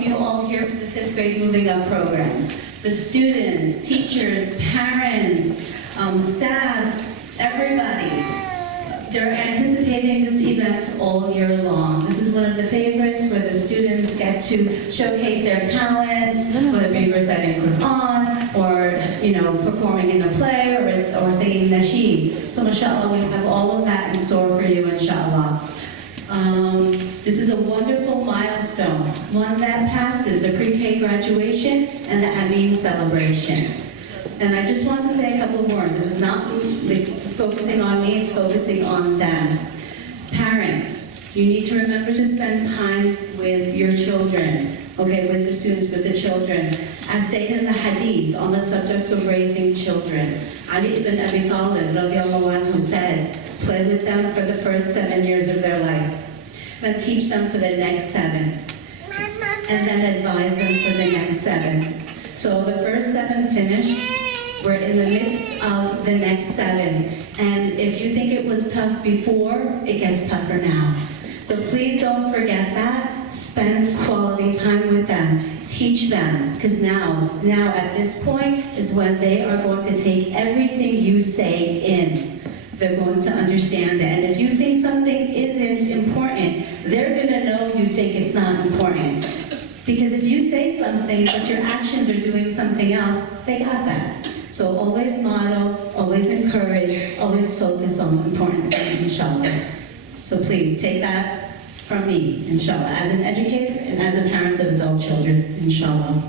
welcome you all here for the 5th grade Moving Up program. The students, teachers, parents, staff, everybody. They're anticipating this event all year long. This is one of the favorites where the students get to showcase their talents, whether it be reciting Quran or performing in a play or singing nasheed. So mashallah, we have all of that in store for you, inshallah. This is a wonderful milestone, one that passes the pre-K graduation and the Ameen celebration. And I just want to say a couple of words. This is not focusing on me, it's focusing on them. Parents, you need to remember to spend time with your children, okay, with the students, with the children. As stated in the hadith on the subject of raising children, Ali ibn Abi Talib radiallahu anhu said, play with them for the first 7 years of their life. Then teach them for the next 7. And then advise them for the next 7. So the first 7 finished, we're in the midst of the next 7. And if you think it was tough before, it gets tougher now. So please don't forget that. Spend quality time with them. Teach them, because now at this point is when they are going to take everything you say in. They're going to understand it. And if you think something isn't important, they're going to know you think it's not important. Because if you say something, but your actions are doing something else, they got that. So always model, always encourage, always focus on the important things, inshallah. So please take that from me, inshallah, as an educator and as a parent of adult children, inshallah.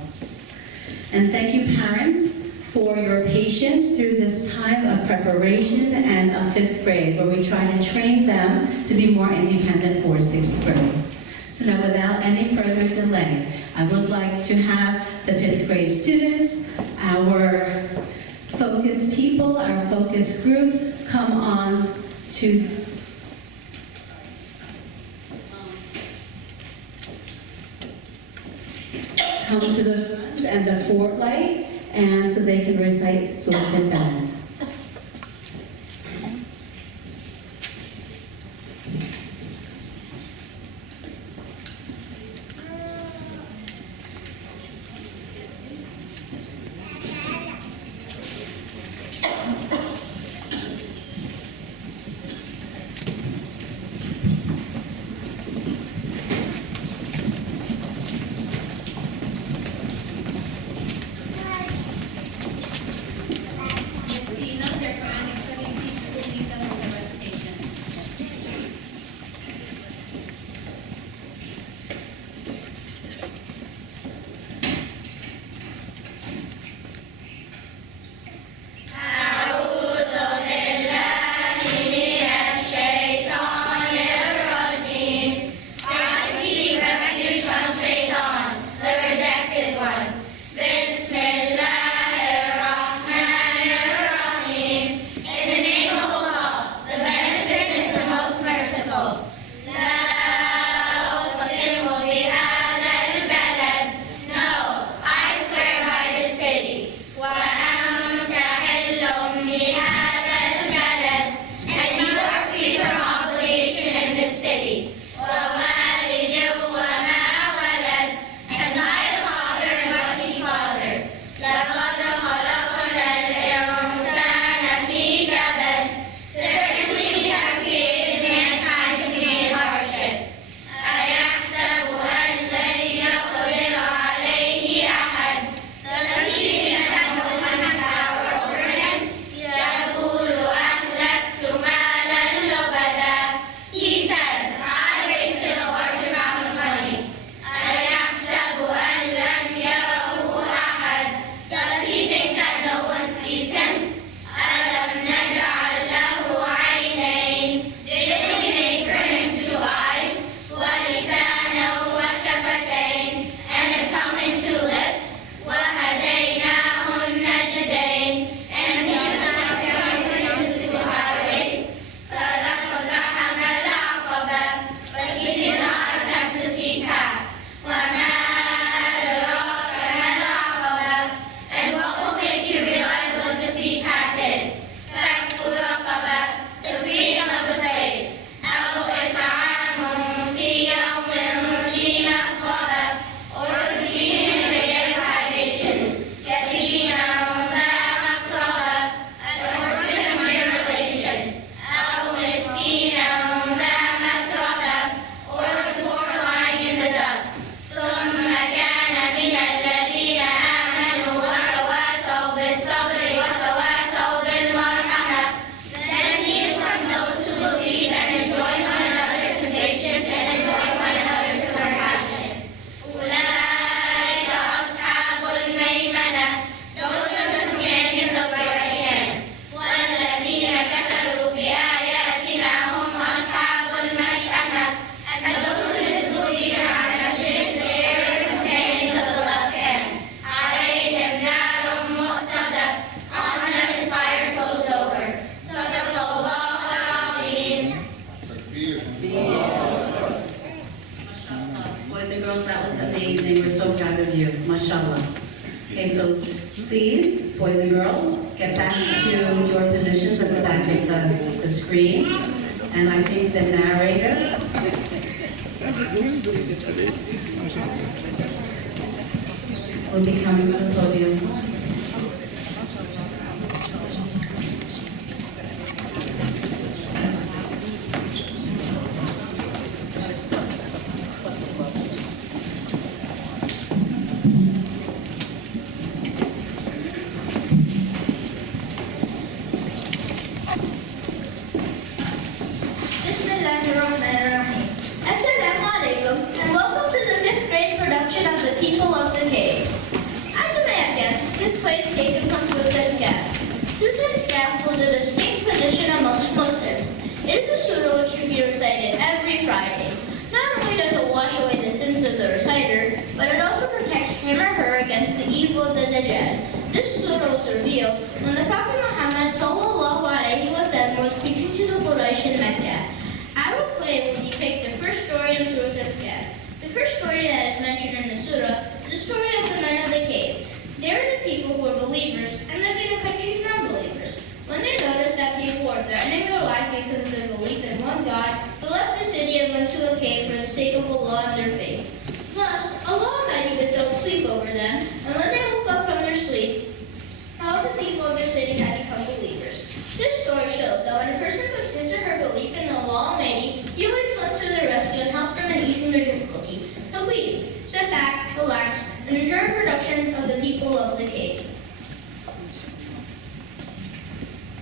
And thank you, parents, for your patience through this time of preparation and of 5th grade, where we try to train them to be more independent for 6th grade. So now, without any further delay, I would like to have the 5th grade students, our focus people, our focus group, come on to the front and the fort light, and so they can recite Surah Al-Balad. girls, that was amazing. We're so proud of you. Mashallah. Okay, so please, boys and girls, get back to your positions at the back of the screen. And I think the narrator will be coming to the podium. Bismillahirrahmanirrahim. Assalamu alaikum and welcome to the 5th grade production of The People of the Cave. As you may have guessed, this play is taken from Surah Al-Kahf. Surah Al-Kahf holds a distinct position amongst Muslims. It is a surah which should be recited every Friday. Not only does it wash away the sins of the reciter, but it also protects him or her against the evil of the Dajjal. This surah was revealed when the Prophet Muhammad was preaching to the Quraysh in Mecca. Our play will depict the first story in Surah Al-Kahf. The first story that is mentioned in the surah is the story of the men of the cave. They were the people who were believers and lived in a country of non-believers. When they noticed that people were threatening their lives because of their belief in one God, they left the city and went to a cave for the sake of Allah and their faith. Thus, Allah Almighty bestowed sleep over them, and when they woke up from their sleep, all the people of their city had become believers. This story shows that when a person puts his or her belief in Allah Almighty, He always comes to their rescue and helps them in easing their difficulty. So please, sit back, relax, and enjoy a production of The People of the Cave.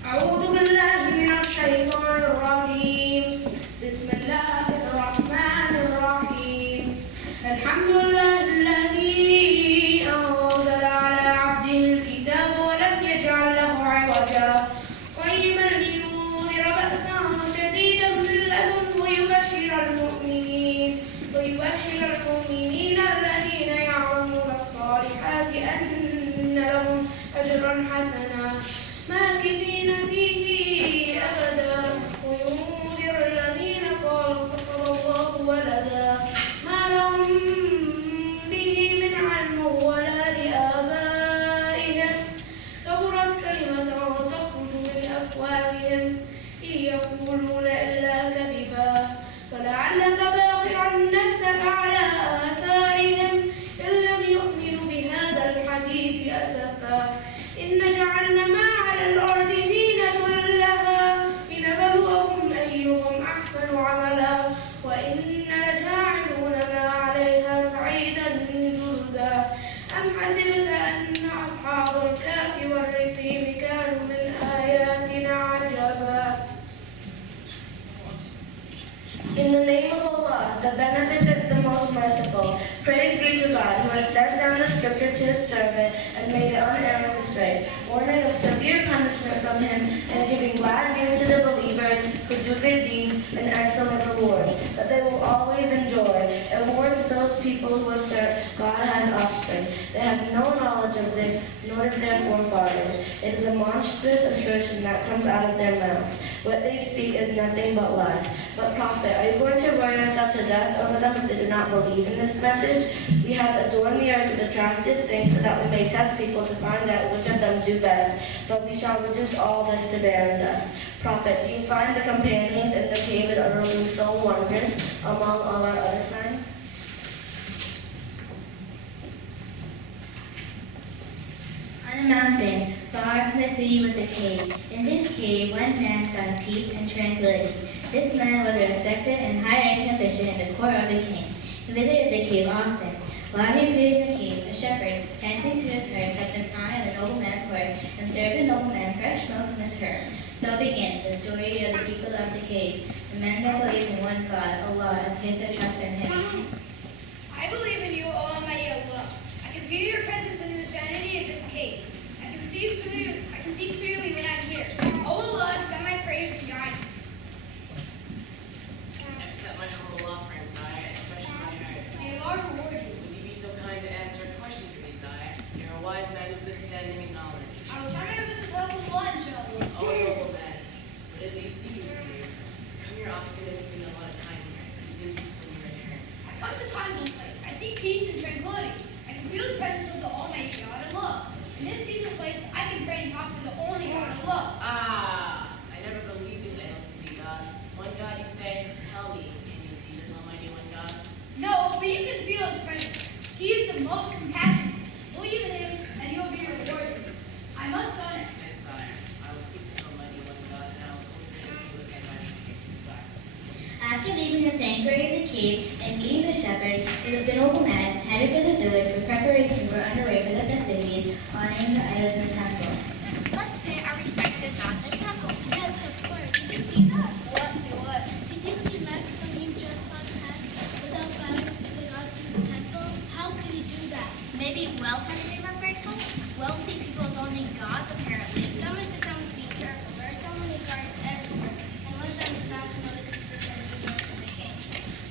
أعوذ بالله من الشيطان الرجيم بسم الله الرحمن الرحيم الحمد لله الذي أنزل على عبده الكتاب ولم يجعل له عوجا قيما لينذر بأسا شديدا من لدنه ويبشر المؤمنين الذين يعملون الصالحات أن لهم أجرا حسنا ماكثين فيه أبدا وينذر الذين قالوا اتخذ الله ولدا ما لهم به من علم ولا لآبائهم كبرت كلمة تخرج من أفواههم إن يقولون إلا كذبا فلعلك باخع نفسك على آثارهم إن لم يؤمنوا بهذا الحديث أسفا إن جعلنا ما على الأرض زينة لها لنبلوهم أيهم أحسن عملا وإنا لجاعلون ما عليها صعيدا جرزا أم حسبت أن أصحاب الكهف والرقيم كانوا من آياتنا عجبا. In the name of Allah, the Beneficent, the Most Merciful, praise be to God, who has sent down the Scripture to His servant and made it unerringly straight, warning of severe punishment from Him and giving glad news to the believers who do good deeds and excellent reward, that they will always enjoy, and warns those people who assert God has offspring. They have no knowledge of this, nor did their forefathers. It is a monstrous assertion that comes out of their mouth. What they speak is nothing but lies. But Prophet, are you going to worry yourself to death over them if they do not believe in this message? We have adorned the earth with attractive things so that we may test people to find out which of them do best. But we shall reduce all this to barren dust. Prophet, do you find the companions in the cave and utterly so wondrous among all our other signs? On a mountain, far from the city was a cave. In this cave, one man found peace and tranquility. This man was a respected and high-ranking official in the court of the king. He visited the cave often. While he prayed in the cave, a shepherd, tending to his herd, kept an eye on the nobleman's horse and served the nobleman fresh milk from his herd. So begins the story of the people of the cave. The men that believe in one God, Allah, and place their trust in Him. I believe in you, O Almighty Allah. I can feel your presence in the serenity of this cave. I can see clearly when I'm here. O Allah, accept my prayers and guide me. Accept my humble offering, sire, and question my heart. May Allah reward you. Would you be so kind to answer a question for me, sire? You're a wise man with good standing and knowledge. I will try my best to follow the law, inshallah. Oh, noble man, what is it you seek in this cave? Come here often and spend a lot of time here. You seem peaceful when you return. I come to the most compassionate. Believe in him, and you'll be rewarded. I must own it. Yes, sire. I will seek this almighty one God, and I will cultivate you and majesty back. After leaving the sanctuary of the cave and meeting the shepherd, the nobleman headed for the village where preparations were underway for the festivities honoring the idols in the temple. Let's pay our respects to God's temple. Yes, of course. Did you see that? What? See what? Did you see Maximilian just walk past without bowing to the gods in his temple? How could he do that? Maybe wealthy were grateful? Wealthy people don't need gods, apparently. Someone should tell me to be careful. There are so many guards everywhere, and one of them is about to notice the service of the king.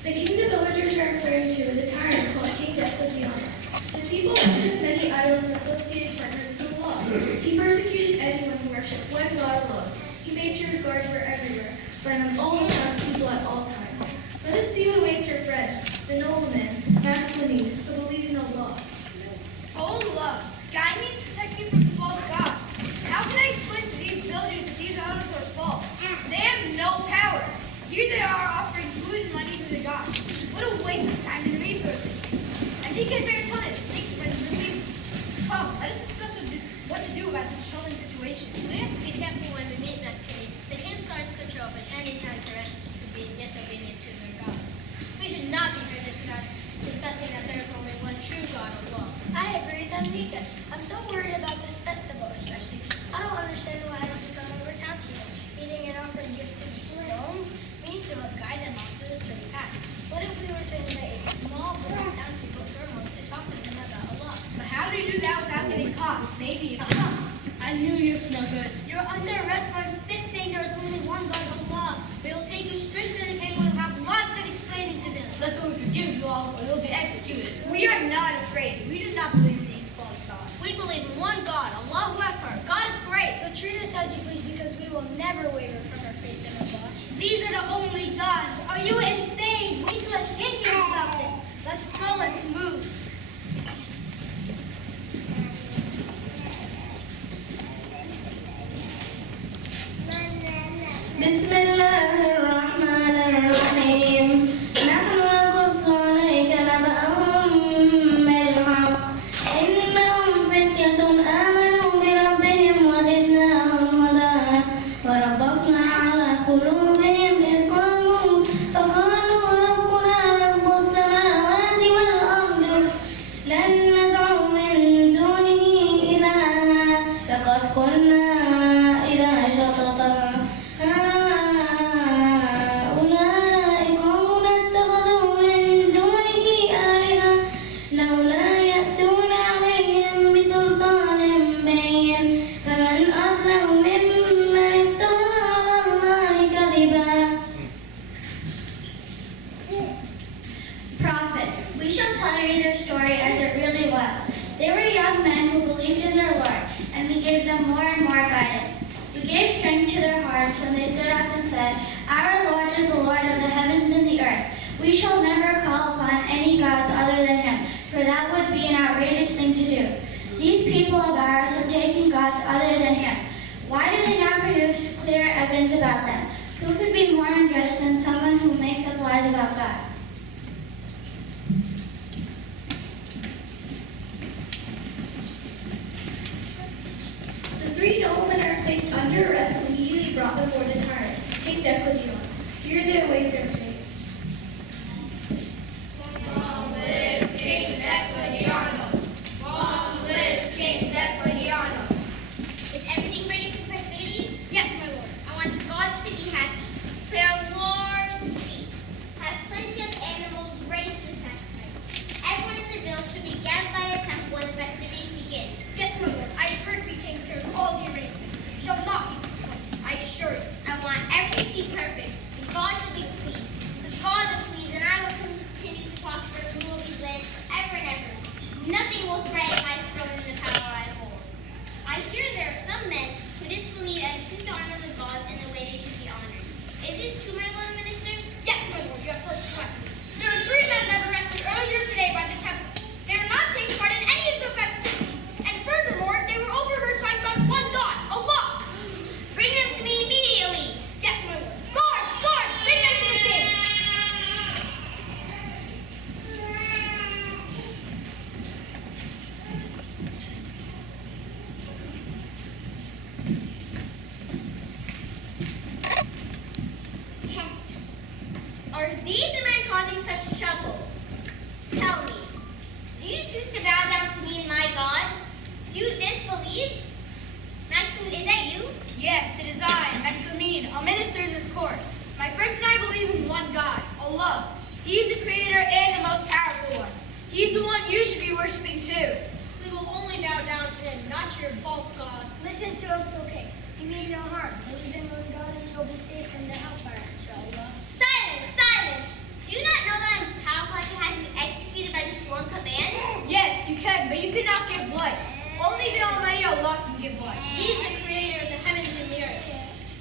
The king the villagers are referring to is a tyrant called King Diocletianus. His people worship many idols and associated partners with the law. He persecuted anyone who worshipped one God alone. He made sure his guards were everywhere, spying on all the townspeople at all times. Let us see what awaits your friend, the nobleman, Maximilian, who believes in Allah. Oh, love, guide me and protect me from the false gods. How can I explain to these villagers that these idols are false? They have no power. Here they are offering food and money to the gods. What a waste of time and resources. I think I'd better tell this. Thank you for the briefing. Come, let us discuss what to do about this troubling situation. We have to be careful when we meet Maximilian. The king's guards could show up at any time for us to be disobedient to their gods. We should not be here discussing that there is only one true God of law. I agree with Amrika. I'm so worried about this festival, especially. I don't understand why I don't go over townspeople, feeding and offering gifts to these stones. We need to guide them onto the straight path. What if we were to invite a small group of townspeople to our home to talk to them about Allah? But how do you do that without getting caught? Maybe if I knew you were no good. You're under arrest for insisting there is only one God of law. We will take you straight to the king. We'll have lots of explaining to do. Let's hope we forgive you all, or you'll be executed. we are not afraid. We do not believe in these false gods. We believe in one God, Allahu Akbar. God is great. So treat us as you please, because we will never waver from our faith in Allah. These are the only gods. Are you insane? We need to opinions about this. Let's go, let's move. بسم الله الرحمن الرحيم نحن نقص عليك نبأهم بالحق إنهم فتية آمنوا بربهم وزدناهم هدى وربطنا على قلوبهم إذ قاموا فقالوا ربنا رب السماوات والأرض لن ندعو من دونه إلها لقد قلنا إذا شططا Prophet, we shall tell you their story as it really was. They were young men who believed in their Lord, and we gave them more and more guidance. We gave strength to their hearts when they stood up and said, Our Lord is the Lord of the heavens and the earth. We shall never call upon any gods other than Him, for that would be an outrageous thing to do. These people of ours have taken gods other than Him. Why do they not produce clear evidence about them? Who could be more unjust than someone who makes up lies about God? The three noblemen are placed under arrest and immediately brought before the tyrant, King Diocletianus. Here they await their fate. Long live King Diocletianus! Long live King Diocletianus! Is everything ready for festivities? Yes, my lord. I want the gods to be happy. For our Lord's feast. Have plenty of animals ready for the sacrifice. Everyone in the village should be gathered by the temple when the festivities begin. Yes, my lord. I personally take care of all the arrangements. You shall not be disappointed. I assure you. I want everything to be perfect. The gods should be pleased. You disbelieve? Maxim, is that you? Yes, it is I, Maximine, a minister in this court. My friends and I believe in one God, Allah. He is the creator and the most powerful one. He's the one you should be worshiping too. We will only bow down to him, not to your false gods. Listen to us, okay? You mean no harm. Believe in one God and you'll be safe from the hellfire, inshallah. Silence, silence! Do you not know that I'm powerful? I can have you executed by just one command? Yes, you can, but you cannot give life. Only the Almighty Allah can give life. He is the creator of the heavens and the earth.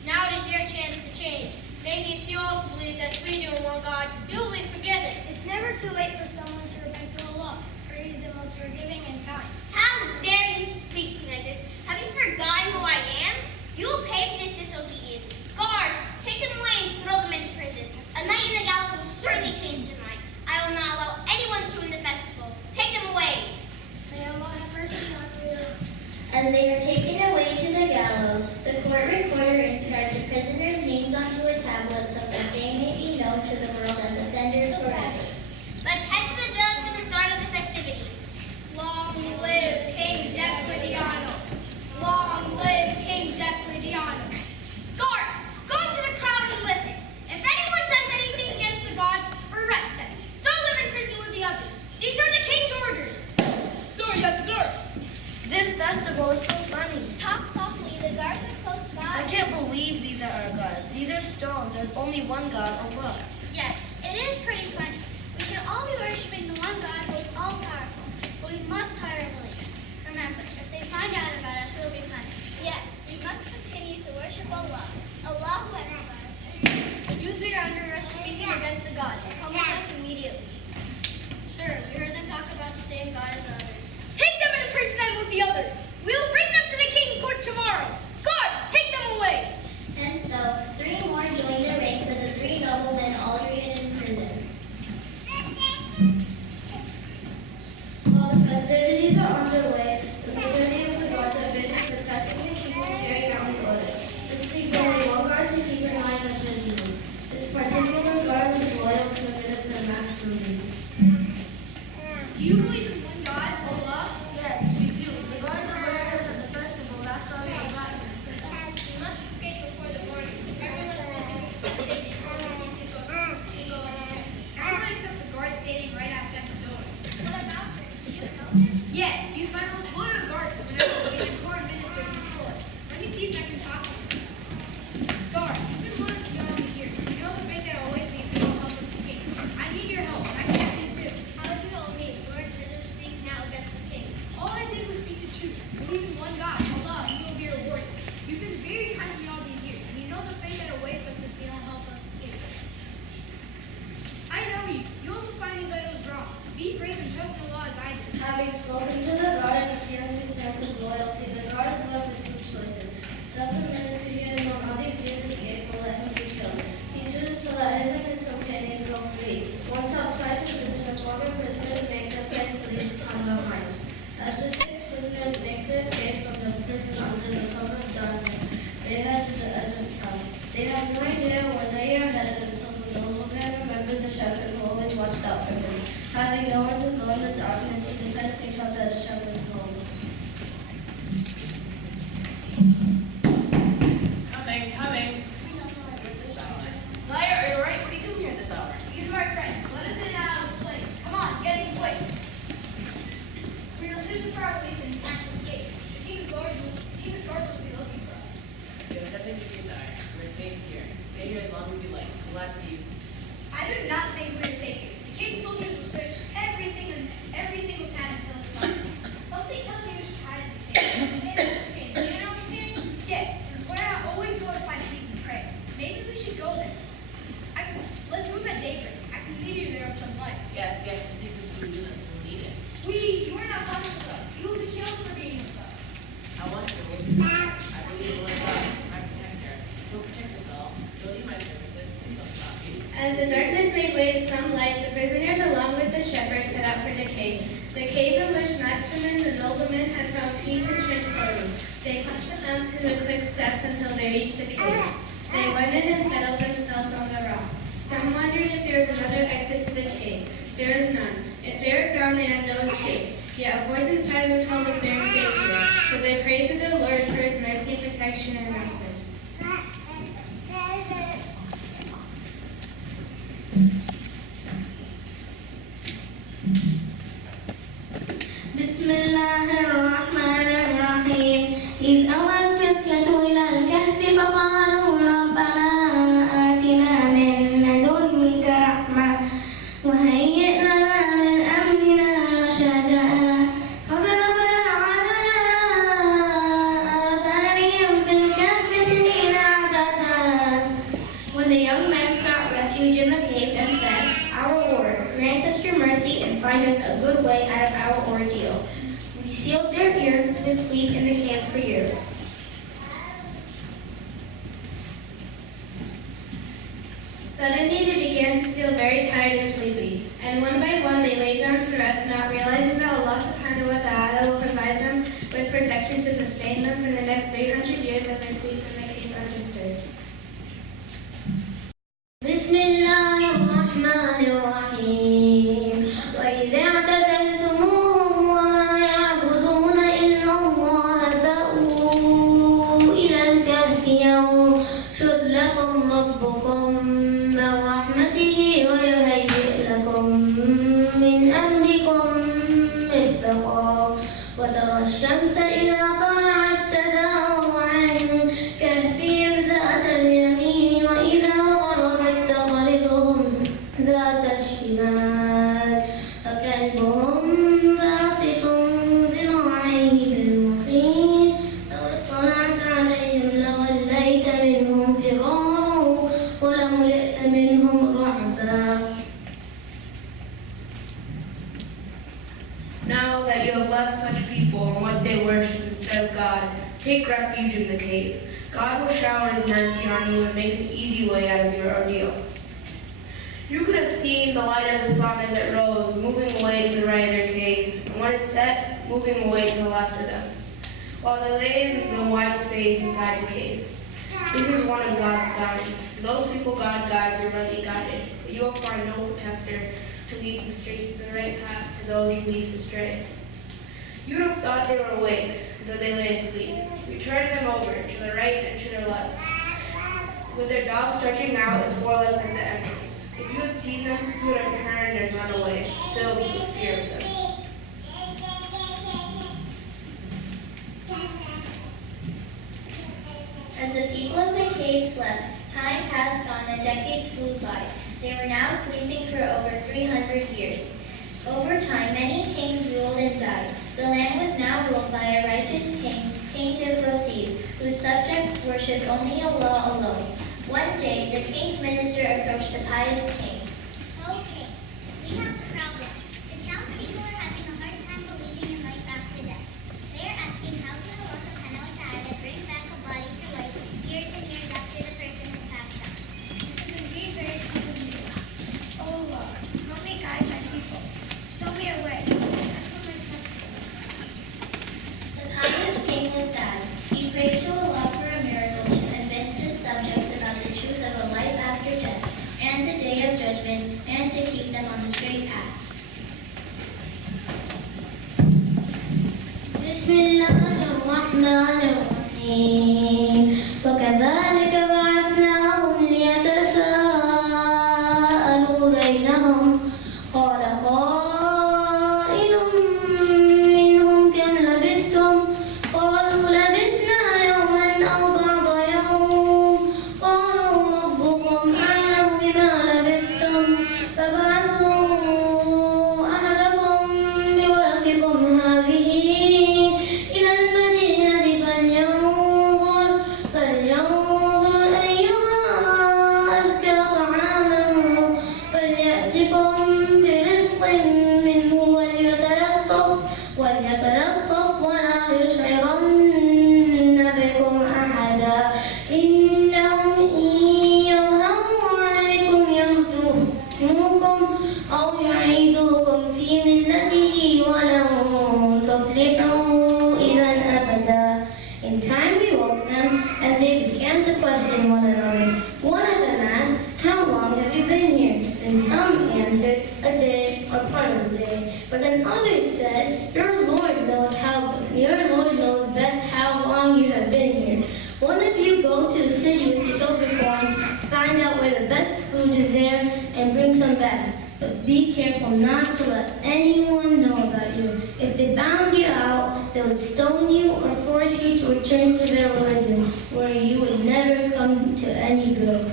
Now it is your chance to change. Maybe if you also believe that we do in one God, you will be forgiven. It's never too late for someone to repent to Allah, for He is the most forgiving and kind. How dare you speak to me like this? Have you forgotten who I am? You will pay for this disobedience. Guards, take them away and throw them in prison. A night in the gallows will certainly change their mind. I will not allow anyone to ruin the festival. Take them away. May Allah have mercy on you. As they were taken away to the gallows, the court recorder inscribed the prisoners' names onto a tablet so that they may be known to the world as offenders forever. Let's head to the village for the start of the festivities. Long live King Diocletianos. Long live King Diocletianos. Guards, go into the crowd and listen. If anyone says anything against the gods, arrest them. Throw them in prison with the others. These are the king's orders. Sir, yes, sir. This festival is so funny. Talk softly, the guards are close I by. can't believe these are our gods. These are stones. There's only one God, Allah. Yes, it is pretty funny. We should all be worshiping the one God who is all powerful, but we must hire a belief. Remember, if they find out about us, we'll be punished. Yes, we must continue to worship Allah. Allahu Akbar. You three are under arrest for speaking against the gods. Come with us immediately. Sirs, we heard them talk about the same God as others. Take them and imprison them with the others. We will bring them to the king in court tomorrow. Guards, take them away. And so, 3 more joined the ranks of the 3 noblemen already in prison. While the festivities are underway, the majority of the guards are busy protecting the king and carrying out his orders. This leaves only one guard to keep in line the prisoners. This particular guard was loyal to the minister Maximilian. Do you believe in one God, Allah? Yes, we do. The guards are wearing us at the festival. That's all we got. We must escape before the morning. Everyone's busy with the festivities. Everyone except the guard standing right outside the door. What about him? Do you know him? Yes, he's my most loyal guard when I was a court minister in this court. Let me see if I can talk to him. Guard, you've been loyal to me all these years. You know the fate that always means you will help us escape. I need your help. I can help you too. How would you help me? We're in prison speaking now against the king. All I did was speak the truth. Believe in one God, Allah, and you will be rewarded. You've been very kind to me all these years, and you know the fate that awaits us if you don't help us escape. I know you. You also find these idols wrong. Be brave and trust in Allah as I did. Having spoken to the guard and feeling his sense of loyalty, the guard is left with 2 choices. Let the minister who has known all these years escape or let him be killed. He chooses to let him and his companions go free. Once outside the prison, the 4 prisoners make their plans to leave the town behind. As the 6 prisoners make their escape from the prison under the cover of darkness, they head to the edge of town. They have no idea where they are headed until the nobleman remembers the shepherd who always watched out for him. Having nowhere to go in the darkness, he decides to take shelter at the shepherd's home. Coming. This hour. Sire, are you alright? What are you doing here this hour? These are my friends. Let us in and out of this place. Come on, get in quick. We are prison for our police and can't escape. The king's guards will be looking for us. You have nothing to do, sire. We're safe here. Stay here as long as you like. I'm glad to be of assistance. I do not think we're safe here. The king's soldiers will search every single town until it's darkness. Something tells me we should try to be king. Do you know the king? Yes, this is where I always go to find peace and pray. Maybe we should go there. Let's move at daybreak. I can lead you there with some light. Yes, let's take some food with us. We'll need it. You are not coming with us. You will be killed for being with us. I want you to work this out. I believe in one God, my protector. He'll protect us all. He'll need my services. Please don't stop me. As the darkness made way to some light, the prisoners along with the shepherds set out for the cave in which Maximin the nobleman had found peace and tranquility. They climbed the mountain with quick steps until they reached the cave. They went in and settled themselves on the rocks. Some wondered if there was another exit to the cave. There was none. If they were found, they had no escape. Yet a voice inside them told them they are safe here. So they praised the Lord for his mercy, protection, and wisdom. بسم الله الرحمن الرحيم إذ أوى الفتية إلى الكهف فقالوا ربنا آتنا من لدنك رحمة وهيئ لنا من أمرنا رشدا فضربنا على آذانهم في الكهف سنين عددا. When the young men sought refuge in the cave and said, Our Lord, grant us your mercy and find us a good way out of our ordeal. We sealed their ears with sleep in the cave for years. Suddenly they began to feel very tired and sleepy, and one by one they lay down to rest, not realizing that Allah subhanahu wa ta'ala will provide them with protection to sustain them for the next 800 years as they sleep in the cave undisturbed. بسم الله الرحمن الرحيم وإذا اعتزلتموهم وما يعبدون إلا الله فأووا إلى الكهف ينشر لكم ربكم من رحمته ويهيئ لكم من أمركم مرفقا وترى الشمس إذا طلعت تزاور عن كهفهم ذات اليمين وإذا غربت تقرضهم ذات الشمال فكلبهم باسط ذراعيه بالوصيد لو اطلعت عليهم لوليت منهم فرارا ولملئت منهم رعبا. Now that you have left such people and what they worship instead of God, take refuge in the cave. God will shower his mercy on you and make an easy way out of your ordeal. You could have seen the light of the sun as it rose, moving away to the right of their cave, and when it set, moving away to the left of them, while they lay in the wide space inside the cave. This is one of God's signs. For those people God guides are rightly guided, but you will find no protector to lead the right path for those he leads astray. You would have thought they were awake, though they lay asleep. We turned them over to the right and to their left, with their dogs stretching out its forelegs at the entrance. If you had seen them, you would have turned and run away, filled with fear of them. As the people of the cave slept, time passed on and decades flew by. They were now sleeping for over 300 years. Over time, many kings ruled and died. The land was now ruled by a righteous king, King Tifloses, whose subjects worshipped only Allah alone. One day, the king's minister approached the pious king. Okay, we have a problem. The townspeople are having a hard time believing in life after death. They are asking how can Allah subhanahu wa ta'ala bring back a body to life years and years after the person has passed on. This is indeed very complicated. Oh Lord, help me guide my people. Show me a way. I put my trust in you. The pious king was sad. He prayed to Allah for a miracle to convince his subjects about the truth of a life after death and the day of judgment, and to keep them on the straight path. بسم الله الرحمن الرحيم وكذلك بعثناهم ليتساءلوا بينهم قال قائل منهم كم لبثتم قالوا لبثنا يوما أو بعض يوم قالوا ربكم أعلم بما لبثتم فابعثوا أحدكم بورقكم هذه إلى المدينة فلينظر others said, Your Lord knows best how long you have been here. One of you go to the city with your silver coins, find out where the best food is there, and bring some back. But be careful not to let anyone know about you. If they found you out, they would stone you or force you to return to their religion, where you would never come to any good.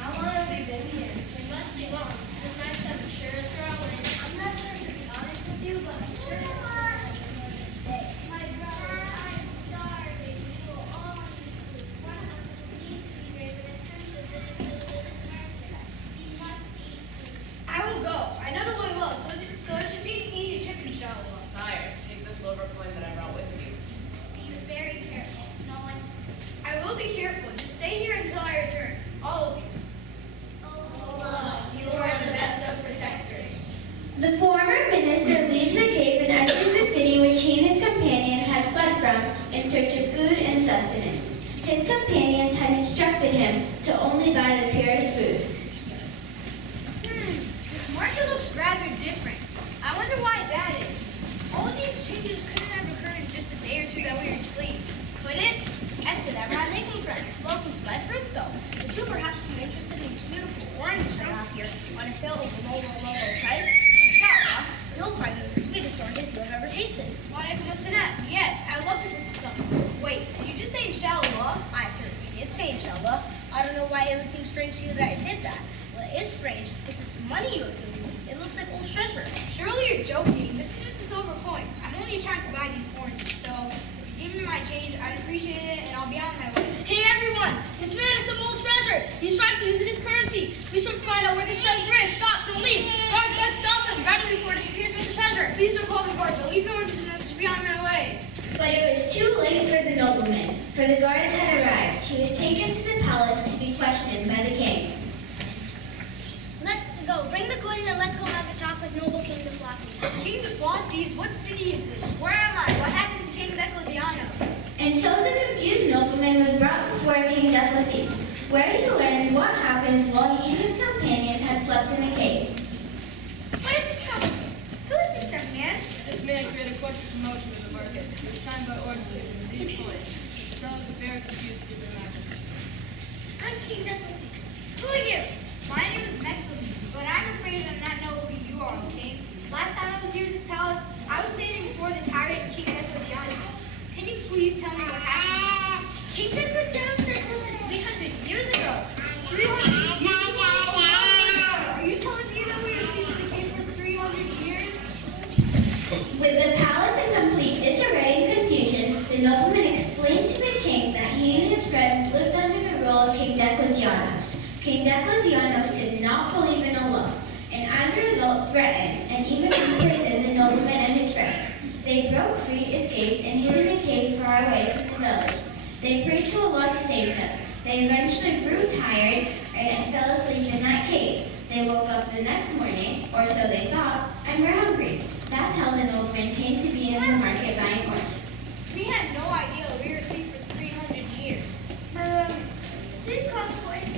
How long have they been here? They must be long. The nice time sure is growling. I'm not sure to be honest with you, but I'm sure it's day. My brothers, I'm starving. We will all need food. One of us will need to be brave and return to this little market. We must eat soon. I will go. I know the way well, so it should be an easy trip, inshallah. Sire, take the silver coin that I brought with me. Be very careful. No one. I will be careful. Just stay here until I return. All of you. Allah, you are the best of protectors. The former minister leaves the cave and enters the city which he and his companions had fled from in search of food and sustenance. His companions had instructed him to only buy the purest food. This market looks rather different. I wonder why that is. All of these changes couldn't have occurred in just a day or two that we were asleep, could it? Assalamualaikum, friends. Welcome to my fruit stall. The two perhaps be interested in these beautiful oranges I have here on a sale over low price. Inshallah, you'll find them the sweetest oranges you have ever tasted. Walaikum assalam. Yes, I love to purchase some. Wait, did you just say inshallah? I certainly did say inshallah. I don't know why it would seem strange to you that I said that. Well, it is strange. This is money you have given me. It looks like old treasure. Surely you're joking. This is just a silver coin. I'm only trying to buy these oranges, so if you give me my change, I'd appreciate it, and I'll be on my way. Hey everyone! This man is some old treasure! He's trying to use it as currency! We should find out where this treasure is! Stop! Don't leave! Guards, let's stop him! Grab him before it disappears with the treasure! Please don't call the guards. I'll leave the oranges and I'll just be on my way. But it was too late for the nobleman, for the guards had arrived. He was taken to the palace to be questioned by the king. Let's go. Bring the coin and let's go have a talk with noble King Flossie. King the Flossies? What city is this? Where am I? What happened to King Decladianos? And so the confused nobleman was brought before King Deflaces, where he learned what happened while he and his companions had slept in the cave. What is the trouble? Who is this young man? This man created quite a commotion in the market. He was trying by order with these coins. The sellers are very confused to their matter. I'm King Deflaces. Who are you? My name is Mexley, but I'm afraid I do not know who you are, King. Last time I was here in this palace, I was standing before the tyrant King Decladianos. Can you please tell me what happened? King Decladianos died 300 years ago. 300 years ago? Are you telling me that we were seen in the cave for 300 years? With the palace in complete disarray and confusion, the nobleman explained to the king that he and his friends lived under the rule of King Decladianos. King Decladianos did not believe in Allah, and as a result threatened and even imprisoned the nobleman and his friends. They broke free, escaped, and hid in a cave far away from the village. They prayed to Allah to save them. They eventually grew tired and fell asleep in that cave. They woke up the next morning, or so they thought, and were hungry. That's how the nobleman came to be in the market buying oranges. We had no idea we were seen for 300 years. Please call the police.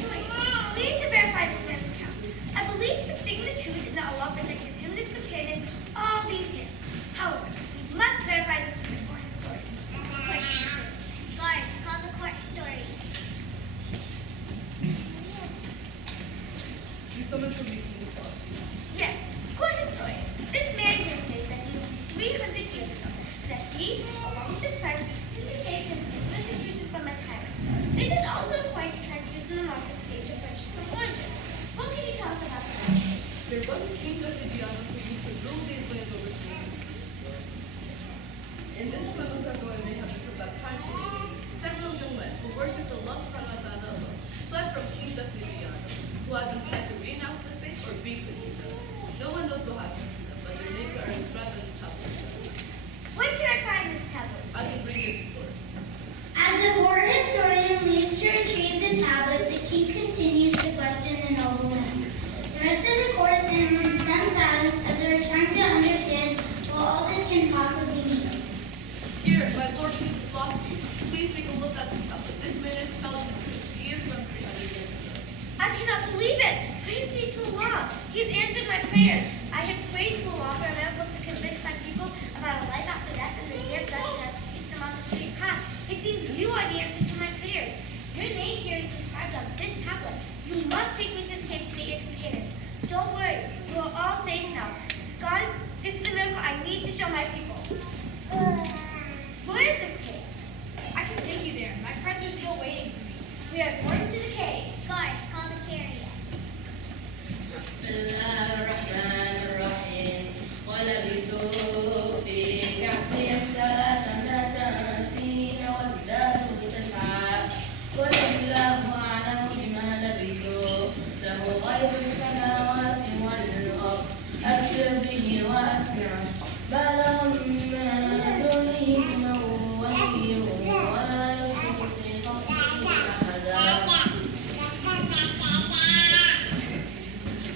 We need to verify this man's account. I believe he was speaking the truth and that Allah protected him and his companions all these years. However, we must verify this with the court historian. Guards, call the court historian. You summoned for me, King Flossie. Yes, court historian. This man here says that it was 300 years ago that he, along with his friends, engaged in persecution from a tyrant. This is also a point he tried to use in the market stage to purchase some oranges. What can you tell us about that? There was a king of the Dianos who used to rule these lands over 300 years. In this palace are going to have until that time period. Several young men who worshipped Allah subhanahu wa ta'ala fled from King Decladianos, who had them tried to renounce the faith or be with them. No one knows what happened to them, but their names are inscribed on the tablet. Where can I find this tablet? I can bring it to court. As the court historian leaves to retrieve the tablet, the king continues to question the nobleman. The rest of the court stands in stunned silence as they are trying to understand what all this can possibly mean. Here, my lord King Flossie, please take a look at this tablet. This man is telling the truth. He is from 300 years ago. I cannot believe it. Praise be to Allah. He's answered my prayers. I had prayed to Allah, but I'm able to convince my people about a life after death and the day of judgment has to keep them on the straight path. It seems you are the answer to my prayers. Your name here is inscribed on this tablet. You must take me to the cave to meet your companions. Don't worry, we are all safe now. Guys, this is the miracle I need to show my people. Where is this cave? I can take you there. My friends are still waiting for me. We are going to the cave. Guards, call the chariot. بسم الله الرحمن الرحيم ولبثوا في كهفهم 300 سنين وازدادوا 9 قل الله أعلم بما لبثوا له غيب السماوات والأرض أبصر به وأسمع ما لهم من دونه من ولي ولا يشرك في حكمه أحدا.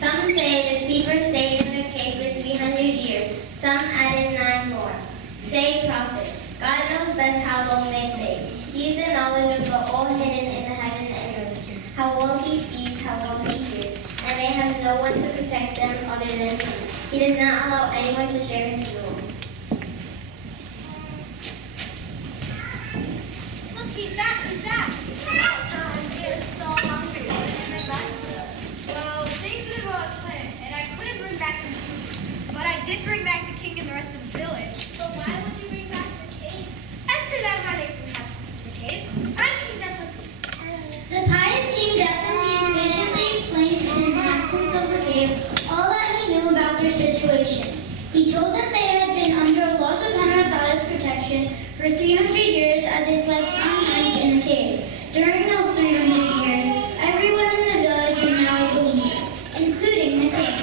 Some say the sleeper stayed in the cave for 300 years. Some added 9 more. Say, prophet, God knows best how long they stay. He is the knowledge of all hidden in the heaven and earth. How well he sees, how well he hears. And they have no one to protect them other than him. He does not allow anyone to share his rule. Look, he's back, he's back. We are so hungry. What did you bring back? Well, things didn't go as planned, and I couldn't bring back the food. But I did bring back the king and the rest of the village. But why would you bring back the cave? Assalamu alaikum, inhabitants of the cave. I'm King Dephassis. The pious King Dephassis patiently explained to the inhabitants of the cave all that he knew about their situation. He told them they had been under Allah subhanahu wa ta'ala's protection for 300 years as they slept unharmed in the cave. During those 300 years, everyone in the village was now a believer, including the king.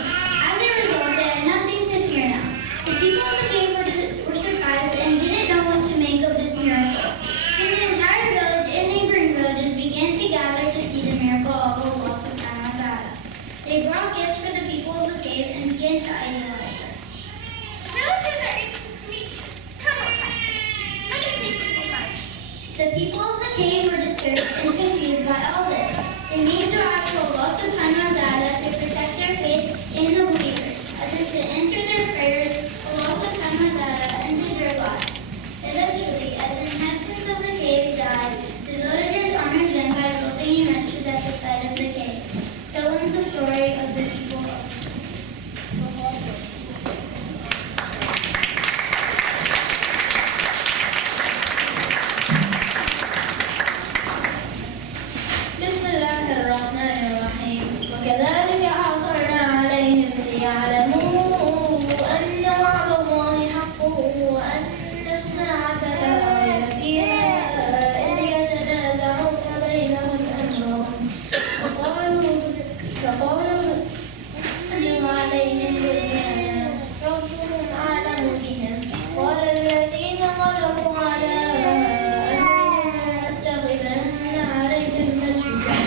As a result, they had nothing to fear now. The people of the cave were surprised and didn't know what to make of this miracle. Soon the entire village and neighboring villages began to gather to see the miracle of Allah subhanahu wa ta'ala. They brought gifts for the people of the cave and began to idolize them. Villagers are anxious to meet you. Come on, Pastor. Let me take you for lunch. The people of the cave were disturbed and confused by all this. They made dua to Allah subhanahu wa ta'ala to protect their faith in the believers. As if to answer their prayers, Allah subhanahu wa ta'ala ended their lives. Eventually, as the inhabitants of the cave died, the villagers honored them by building a masjid at the side of the cave. So ends the story of the people of the whole world. بسم الله الرحمن الرحيم وكذلك عثرنا عليهم ليعلموا أن وعد الله حق وأن الساعة لا ريب فيها إذ يتنازعون بينهم أمرهم فقالوا بنوا عليهم بنيانا ربهم أعلم بهم قال الذين غلبوا على أمرهم لنتخذن عليهم مسجدا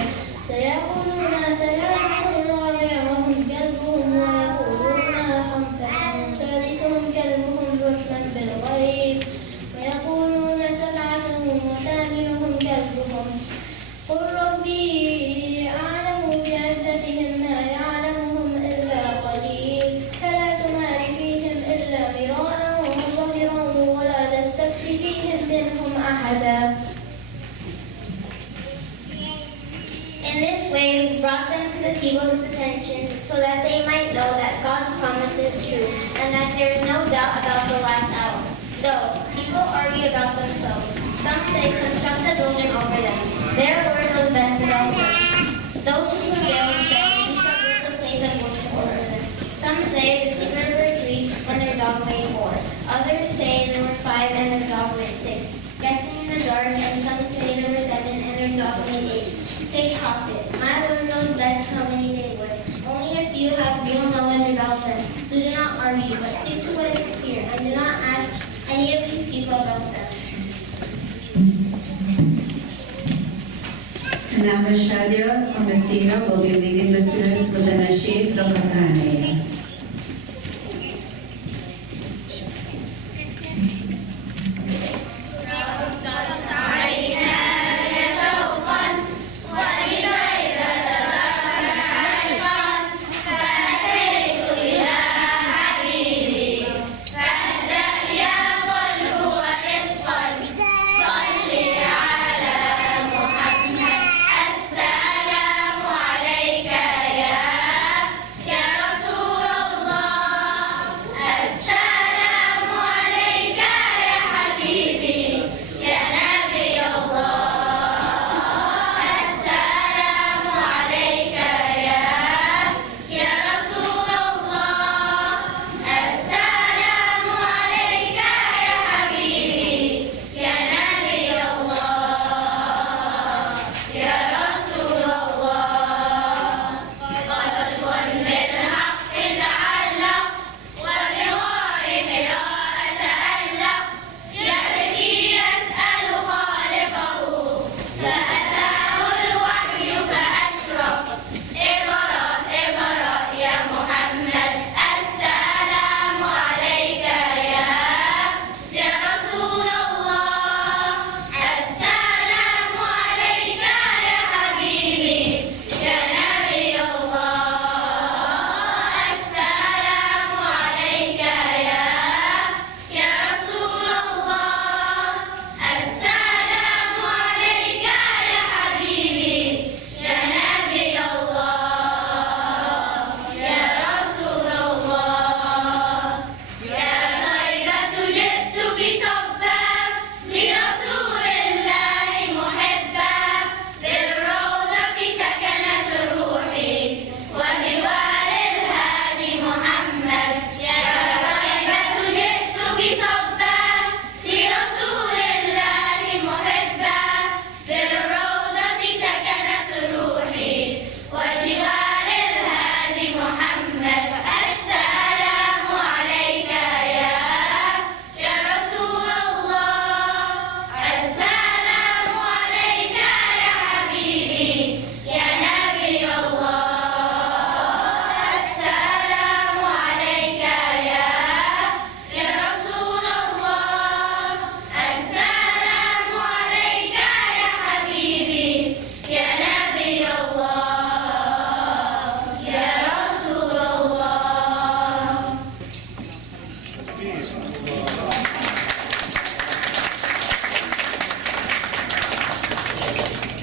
سيقولون ثلاثة رابعهم كلبهم ويقولون خمسة سادسهم كلبهم رشما بالغيب ويقولون سبعة وثامنهم كلبهم قل ربي أعلم بعدتهم ما يعلمهم إلا قليل فلا تمار فيهم إلا مراء وظهرا ولا تستفت فيهم منهم أحدا. In this way, we brought them to the people's attention so that they might know that God's promise is true and that there is no doubt about the last hour. Though people argue about themselves, some say construct a building over them. Their word knows best about them. Those who prevail say we shall build a place of worship over them. Some say the sleepers were 3 and their dog made 4. Others say there were 5 and their dog made 6. Guessing in the dark, and some say there were 7 and their dog made 8. Say, prophet, my Lord knows best how many they were. Only a few have real knowledge about them. So do not argue, but stick to what is clear, and do not ask any of these people about them. And now Ms. Shadia or Ms. Tina will be leading the students with the Nasheed Rakataniya. شوقا ولغيرة ذاك عشقا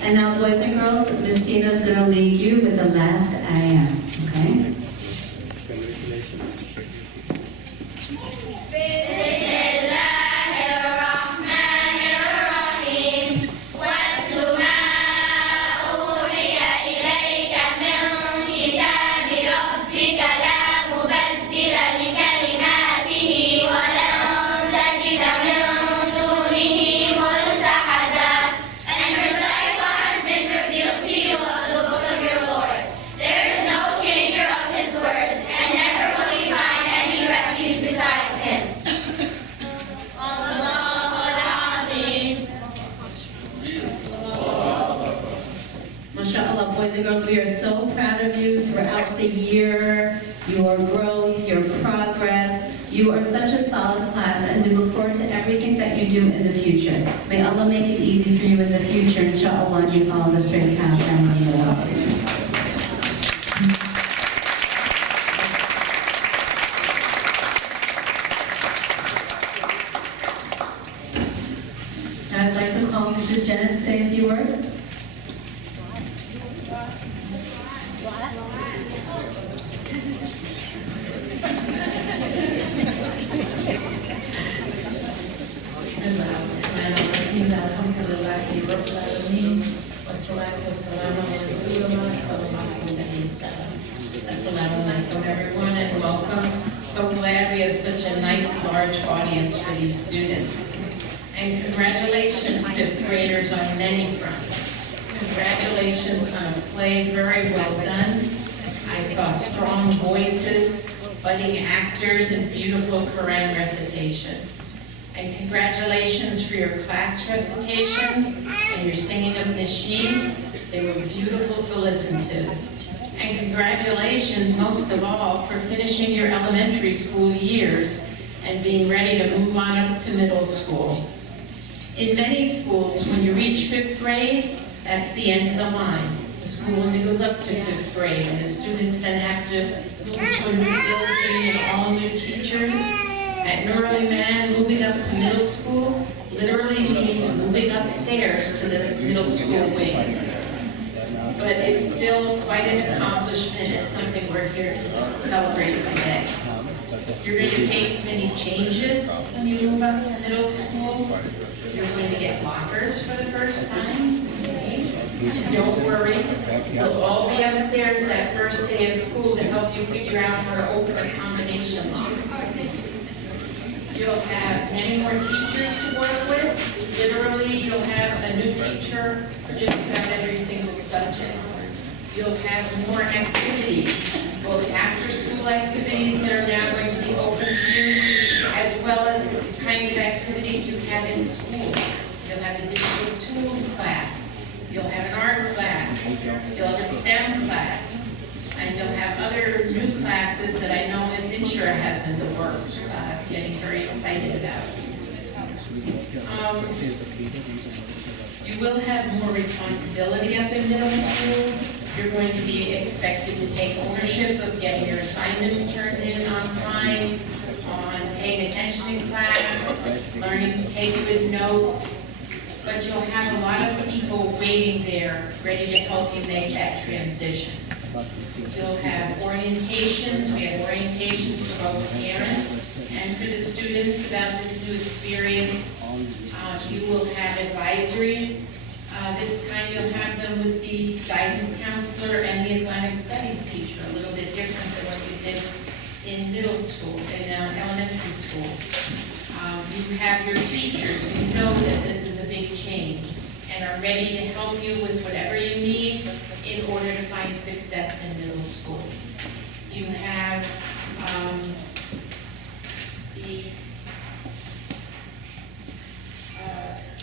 And now, boys and girls, Miss Tina's going to lead you with the last I am, okay? Mashallah, boys and girls, we are so proud of you throughout the year, your growth, your progress. You are such a solid class, and we look forward to everything that you do in the future. May Allah make it easy for you in the future, inshallah, and you follow the straight path and you will. Now I'd like to call Mrs. Jenna to say a few words. Assalamu alaikum, everyone, and welcome. So glad we have such a nice, large audience for these students. And congratulations, fifth graders, on many fronts. Congratulations on a play very well done. I saw strong voices, budding actors, and beautiful Quran recitation. And congratulations for your class recitations and your singing of Nasheed. They were beautiful to listen to. And congratulations, most of all, for finishing your elementary school years and being ready to move on up to middle school. In many schools, when you reach fifth grade, that's the end of the line. The school only goes up to fifth grade, and the students then have to move to a new building and all new teachers. At Noor-Ul-Iman, moving up to middle school literally means moving upstairs to the middle school wing. But it's still quite an accomplishment and something we're here to celebrate today. You're going to face many changes when you move up to middle school. You're going to get lockers for the first time. Don't worry, they'll all be upstairs that first day of school to help you figure out how to open a combination lock. You'll have many more teachers to work with. Literally, you'll have a new teacher for just about every single subject. You'll have more activities, both after-school activities that are now going to be open to you, as well as the kind of activities you have in school. You'll have a digital tools class. You'll have an art class. You'll have a STEM class. And you'll have other new classes that I know Ms. Inshura has in the works, getting very excited about. You will have more responsibility up in middle school. You're going to be expected to take ownership of getting your assignments turned in on time, on paying attention in class, learning to take good notes. But you'll have a lot of people waiting there, ready to help you make that transition. You'll have orientations. We have orientations for both parents and for the students about this new experience. You will have advisories. This time you'll have them with the guidance counselor and the Islamic studies teacher, a little bit different than what you did in middle school, in elementary school. You have your teachers who know that this is a big change and are ready to help you with whatever you need in order to find success in middle school. You have the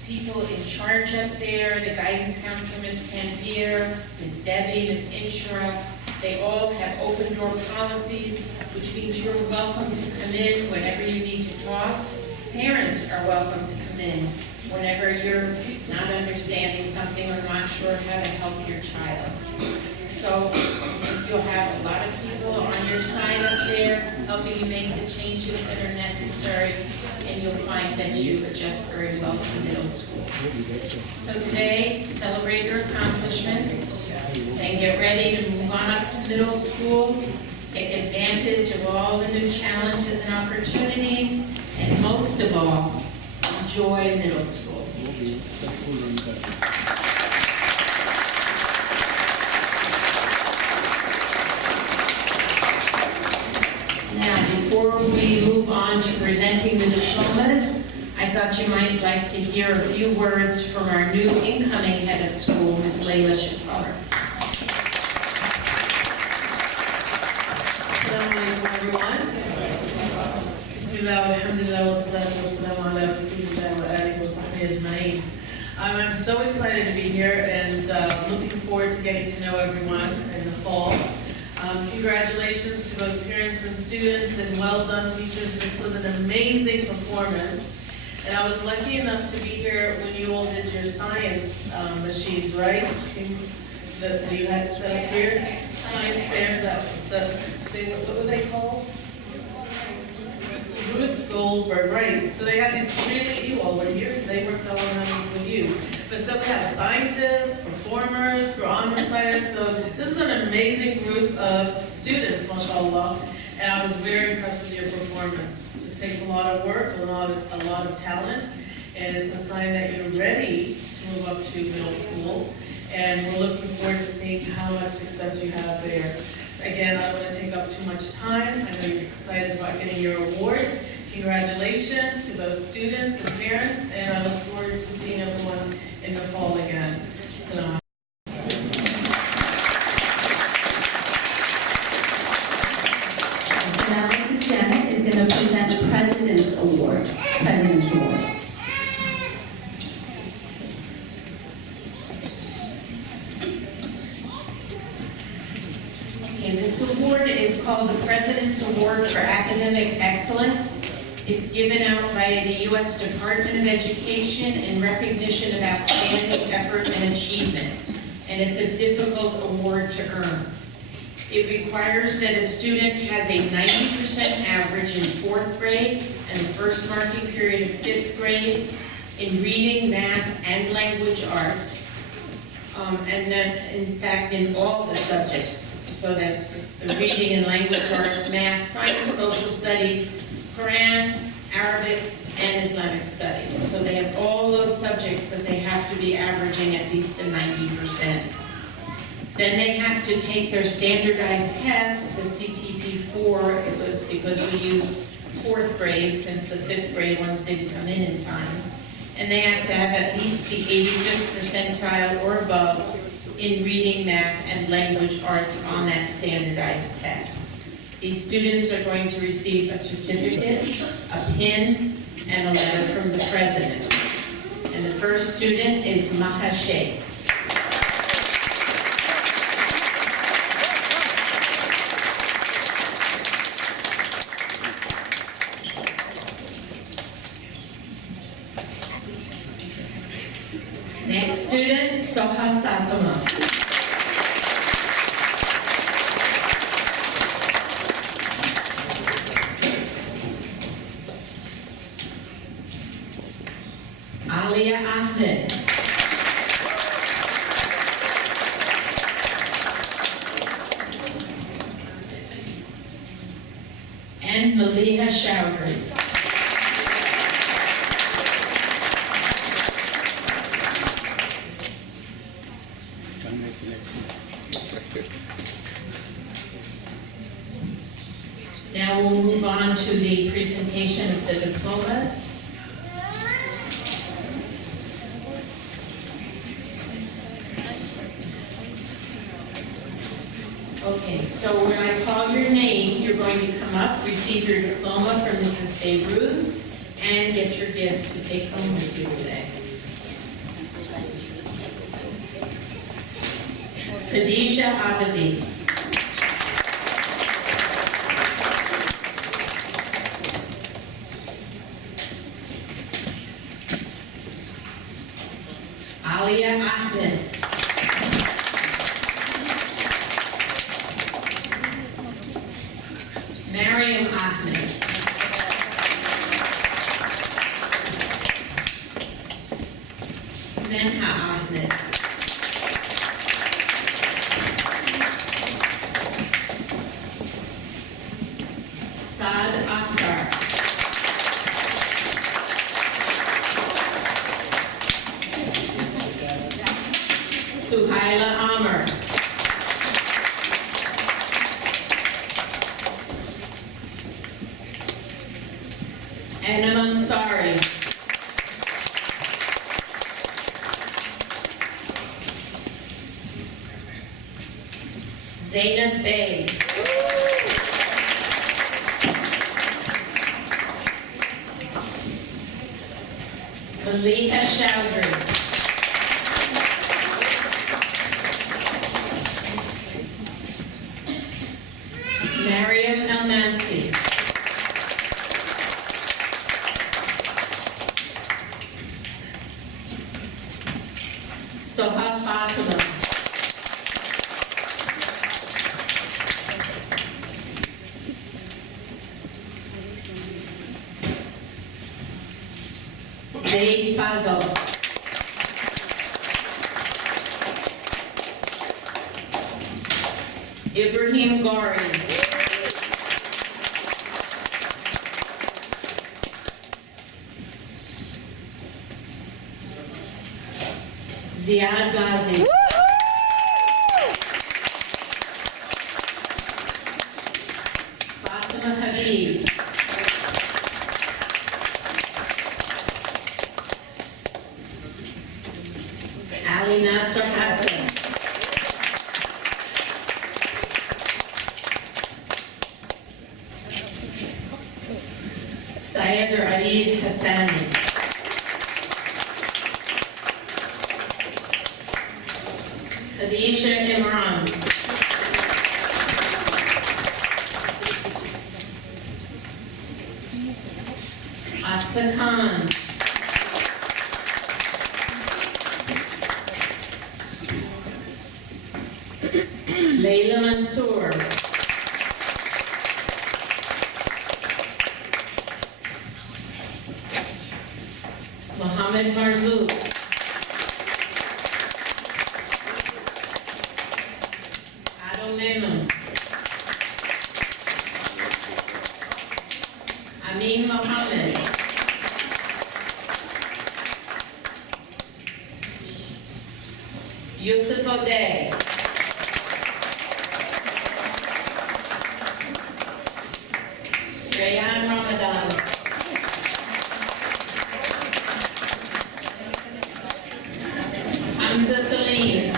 people in charge up there, the guidance counselor, Ms. Tampier, Ms. Debbie, Ms. Inshura. They all have open door policies, which means you're welcome to come in whenever you need to talk. Parents are welcome to come in whenever you're not understanding something or not sure how to help your child. So you'll have a lot of people on your side up there helping you make the changes that are necessary, and you'll find that you adjust very well to middle school. So today, celebrate your accomplishments, and get ready to move on up to middle school. Take advantage of all the new challenges and opportunities, and most of all, enjoy middle school. Now, before we move on to presenting the diplomas, I thought you might like to hear a few words from our new incoming head of school, Ms. Layla Shatar. Assalamualaikum everyone. Bismillah, alhamdulillah, wassalatu wassalamu ala rasulillah wa alihi wa sahbihi ajma'in. I'm so excited to be here and looking forward to getting to know everyone in the fall. Congratulations to both parents and students, and well done, teachers. This was an amazing performance. And I was lucky enough to be here when you all did your science machines, right? That you had set up here. Science fairs, what were they called? Ruth Goldberg, right. So they had these really, you all were here, they worked all around with you. But so we have scientists, performers, Quran reciters, so this is an amazing group of students, mashallah, and I was very impressed with your performance. This takes a lot of work, a lot of talent, and it's a sign that you're ready to move up to middle school, and we're looking forward to seeing how much success you have there. Again, I don't want to take up too much time. I know you're excited about getting your awards. Congratulations to both students and parents, and I look forward to seeing everyone in the fall again. So now Mrs. Janet is going to present the President's Award. President's Award. And this award is called the President's Award for Academic Excellence. It's given out by the U.S. Department of Education in recognition of outstanding effort and achievement. And it's a difficult award to earn. It requires that a student has a 90% average in 4th grade and the first marking period of 5th grade in reading, math, and language arts. And then, in fact, in all the subjects. So that's the reading and language arts, math, science, social studies, Quran, Arabic, and Islamic studies. So they have all those subjects that they have to be averaging at least a 90%. Then they have to take their standardized test, the CTP4. It was because we used 4th grade since the 5th grade ones didn't come in time. And they have to have at least the 85th percentile or above in reading, math, and language arts on that standardized test. These students are going to receive a certificate, a pin, and a letter from the president. And the first student is Maha Sheikh. Next student, Soha Fatima. Alia Ahmed. And Maliha Chowdhury. Now we'll move on to the presentation of the diplomas. Okay, so when I call your name, you're going to come up, receive your diploma from Mrs. Fabruz, and get your gift to take home with you today. Khadija Abadi. Alia Ahmed. Minha Ahmed. Saad Akhtar. Suhaila Amr. Anna Ansari. Zainab Bey. Maliha Chowdhury. Mariam El-Nansi. Soha Fatima. Zaid Fazal. Ibrahim Gori. Ziad Ghazi. Fatima Habib. Ali Nasser Hassan. Syed Raid Hassani. Khadija Imran. Afsa Khan. Layla Mansour. Mohammed Marzouk. Adam Memon. Amin Mohammed. Yusuf O'Day. Rayan Ramadan. Hamza Salim.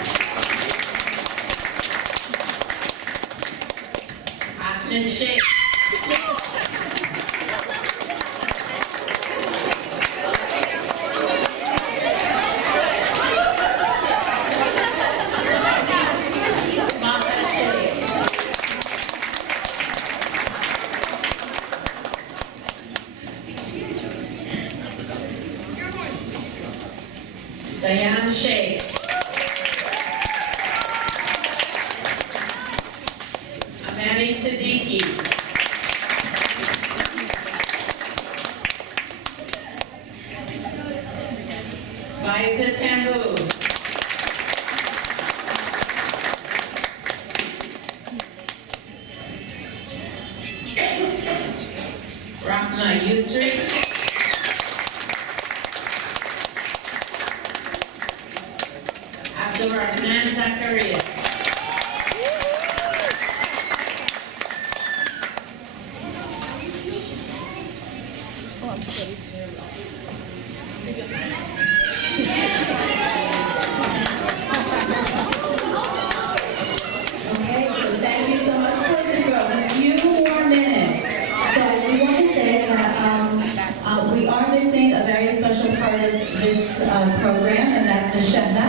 Ahmed Sheikh. Maha Sheikh. Zayan Sheikh. Amani Siddiqui. Faiza Tambu. Rahma Yusri. Abdul Rahman Zakaria. Okay, so thank you so much, boys and girls. A few more minutes. So I do want to say that we are missing a very special part of this program, and that's Ms. Shahda.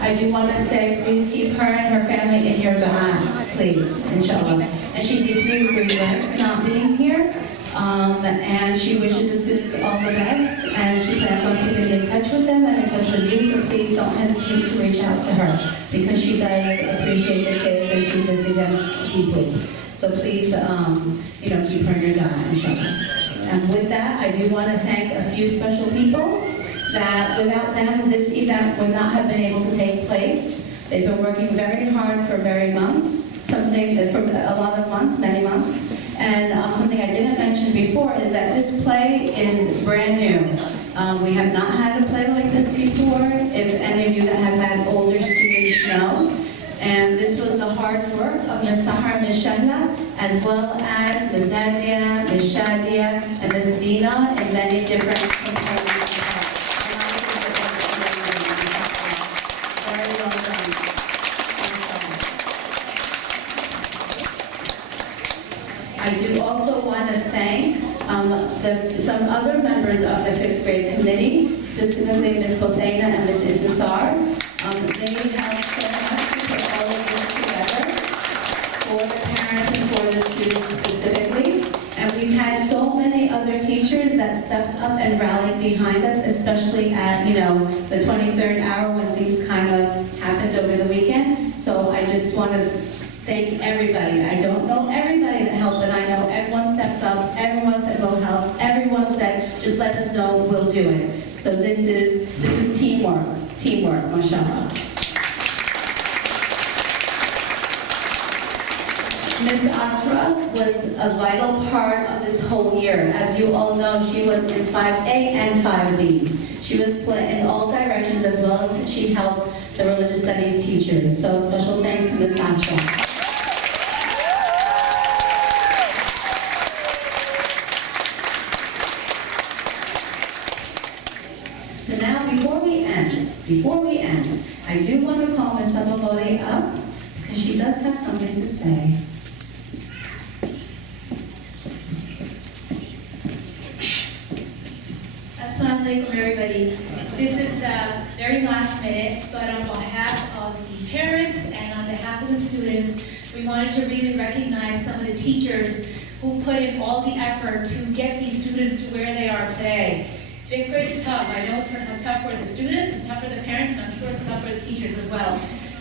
I do want to say, please keep her and her family in your dua, please, inshallah. And she deeply regrets not being here. And she wishes the students all the best, and she plans on keeping in touch with them and in touch with you, so please don't hesitate to reach out to her, because she does appreciate the kids and she's missing them deeply. So please, keep her in your dua, inshallah. And with that, I do want to thank a few special people. that without them, this event would not have been able to take place. They've been working very hard for very months, for a lot of months, many months. And something I didn't mention before is that this play is brand new. We have not had a play like this before, if any of you that have had older students know. And this was the hard work of Ms. Sahar, Ms. Shahla, as well as Ms. Nadia, Ms. Shadia, and Ms. Dina in many different components. Very well done. I do also want to thank some other members of the 5th grade committee, specifically Ms. Bothena and Ms. Intisar. They helped so much to put all of this together for the parents and for the students specifically. And we've had so many other teachers that stepped up and rallied behind us, especially at, the 23rd hour when things kind of happened over the weekend. So I just want to thank everybody. I don't know everybody that helped, but I know everyone stepped up, everyone said we'll help, everyone said just let us know, we'll do it. So this is teamwork, mashallah. Ms. Asra was a vital part of this whole year. As you all know, she was in 5A and 5B. She was split in all directions, as well as she helped the religious studies teachers. So special thanks to Ms. Asra. So now, before we end, I do want to call Ms. Sababodi up, because she does have something to say. Assalamu alaikum, everybody. This is the very last minute, but on behalf of the parents and on behalf of the students, we wanted to really recognize some of the teachers who put in all the effort to get these students to where they are today. 5th grade is tough. I know it's tough for the students, it's tough for the parents, and I'm sure it's tough for the teachers as well.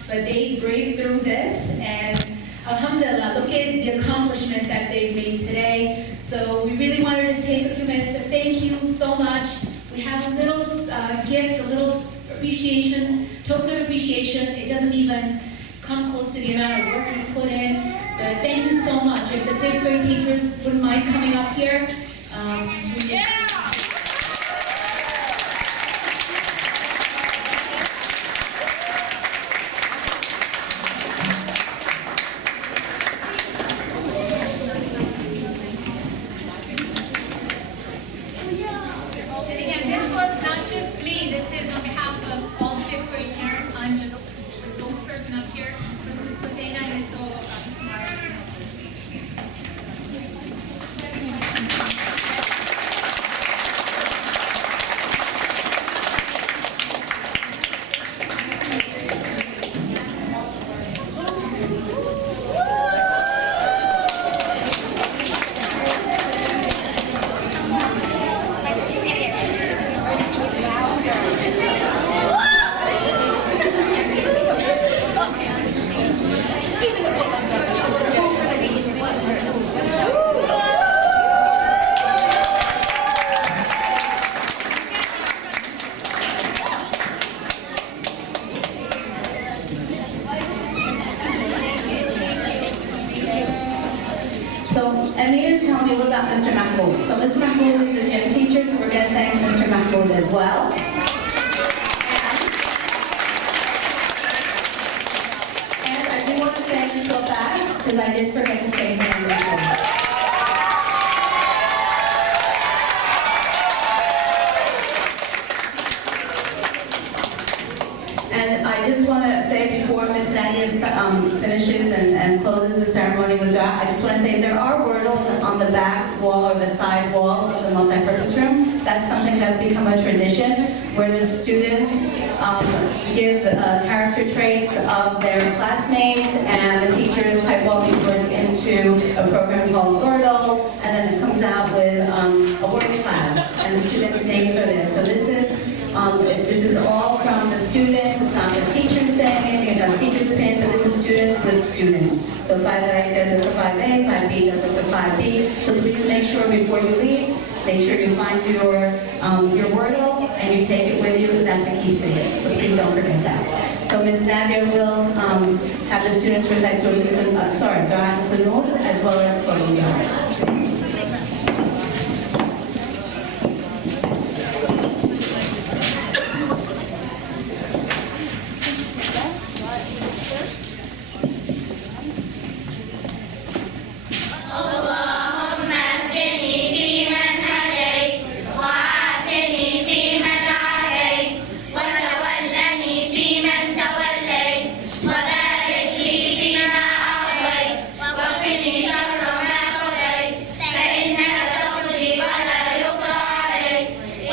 But they braved through this, and alhamdulillah, look at the accomplishment that they've made today. So we really wanted to take a few minutes to thank you so much. We have a little gift, a little appreciation, token of appreciation. It doesn't even come close to the amount of work we put in. But thank you so much. If the 5th grade teachers wouldn't mind coming up here. Mr. Mahmoud. So Mr. Mahmoud is the gym teacher, so we're going to thank Mr. Mahmoud as well. And I do want to say this real back, because I did forget to say his name before. And I just want to say before Ms. Nadia finishes and closes the ceremony with dua, I just want to say there are wordles on the back wall or the side wall of the multi-purpose room. That's something that's become a tradition where the students give character traits of their classmates, and the teachers type all these words into a program called Wordle, and then it comes out with a word cloud, and the students' names are there. So this is This is all from the students, it's not the teachers saying anything, it's not the teachers saying, but this is students with students. So 5A does it for 5A, 5B does it for 5B. So please make sure before you leave, make sure you find your Wordle and you take it with you. That's a keepsake, so please don't forget that. So Ms. Nadia will have the students recite Dua al-Qunut as well as closing dua. اللهم اهدني فيمن هديت وعافني فيمن عافيت وتولني فيمن توليت وبارك لي فيما أعطيت وقني شر ما قضيت فإنك تقضي ولا يقضى عليك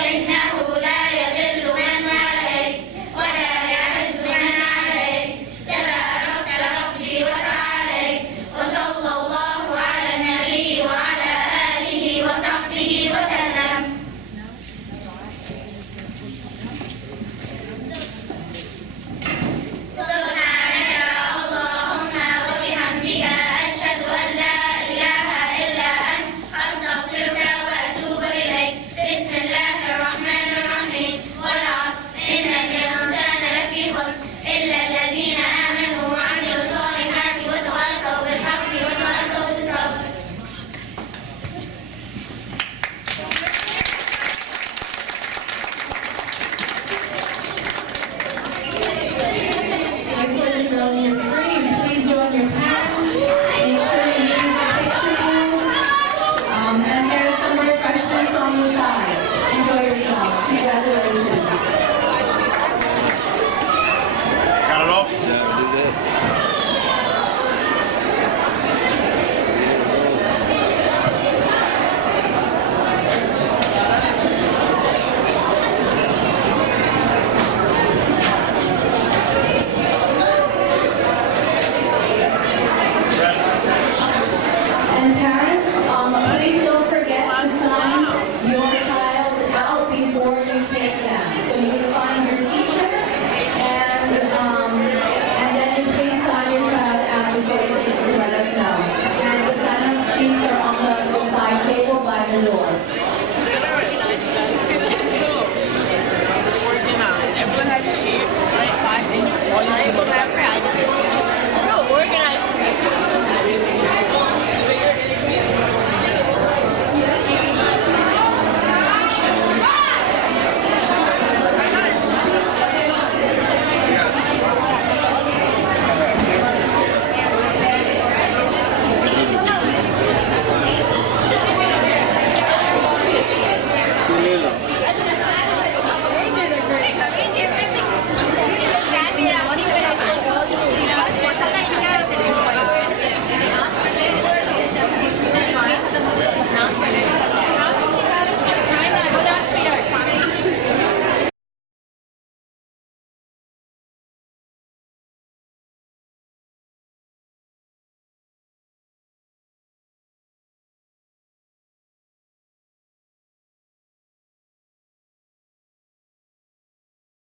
إنه لا يضل من واليت ولا يعز من عليك تباركت ربي وتعاليت وصلى الله على النبي وعلى آله وصحبه وسلم. سبحانك اللهم وبحمدك أشهد أن لا إله إلا أنت أستغفرك وأتوب إليك. بسم الله الرحمن الرحيم والعصر إن الإنسان لفي خسر إلا الذين آمنوا وعملوا الصالحات وتواصوا بالحق وتواصوا بالصبر. Boys and girls, you're free. Please join your parents. Make sure you use the picture booth. And there's some refreshments on the side. Enjoy yourselves. Congratulations. Got it all? Yeah, do this. And parents, please don't forget to sign your child out before you take them. So you can find your teacher and then you please sign your child out before you take them to let us know. And the sign-up sheets are on the side table by the door. Everyone had a sheet, right? 5 things. All you can look at.